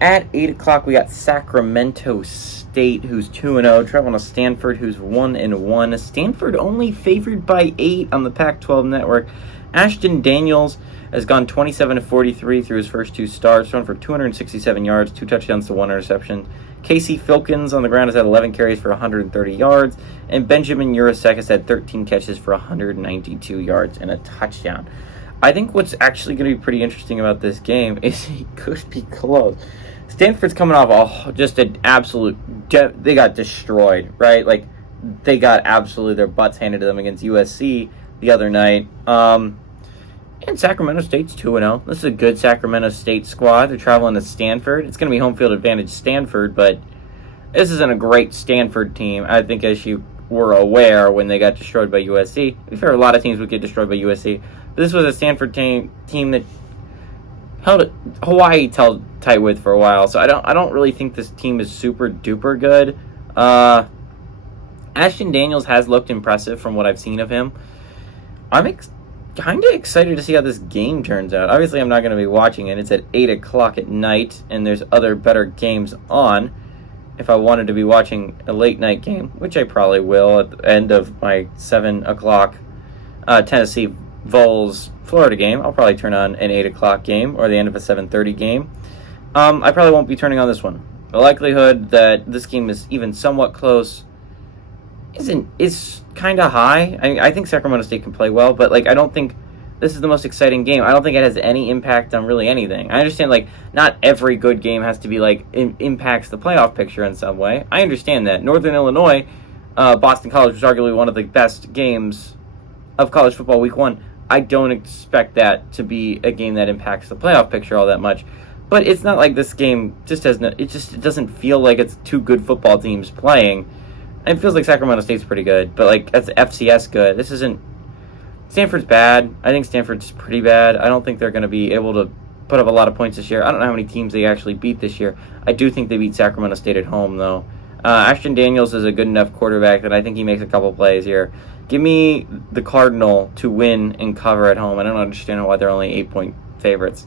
At 8 o'clock, we got Sacramento State, who's 2-0, traveling to Stanford, who's 1-1. Stanford only favored by 8 on the Pac-12 network. Ashton Daniels has gone 27-43 through his first 2 starts, thrown for 267 yards, 2 touchdowns to 1 interception. Casey Filkins on the ground has had 11 carries for 130 yards, and Benjamin Urasek has had 13 catches for 192 yards and a touchdown. I think what's actually going to be pretty interesting about this game is it could be close. Stanford's coming off just an absolute... They got destroyed, right? Like, they got absolutely their butts handed to them against USC the other night. And Sacramento State's 2-0. This is a good Sacramento State squad. They're traveling to Stanford. It's going to be home field advantage Stanford, but this isn't a great Stanford team. I think, as you were aware, when they got destroyed by USC. To be fair, a lot of teams would get destroyed by USC. But this was a Stanford team that held Hawaii tight with for a while. So I don't really think this team is super duper good. Ashton Daniels has looked impressive from what I've seen of him. I'm kind of excited to see how this game turns out. Obviously, I'm not going to be watching it. It's at 8 o'clock at night, and there's other better games on. If I wanted to be watching a late night game, which I probably will at the end of my 7 o'clock Tennessee Vols Florida game, I'll probably turn on an 8 o'clock game or the end of a 7:30 game. I probably won't be turning on this one. The likelihood that this game is even somewhat close is kind of high. I think Sacramento State can play well, but I don't think this is the most exciting game. I don't think it has any impact on really anything. I understand not every good game has to be impacts the playoff picture in some way. I understand that. Northern Illinois, Boston College was arguably one of the best games of college football week 1. I don't expect that to be a game that impacts the playoff picture all that much. But it's not like this game just has no, it doesn't feel like it's 2 good football teams playing. It feels like Sacramento State's pretty good, but that's FCS good. This isn't. Stanford's bad. I think Stanford's pretty bad. I don't think they're going to be able to put up a lot of points this year. I don't know how many teams they actually beat this year. I do think they beat Sacramento State at home, though. Ashton Daniels is a good enough quarterback that I think he makes a couple plays here. Give me the Cardinal to win and cover at home. I don't understand why they're only 8-point favorites.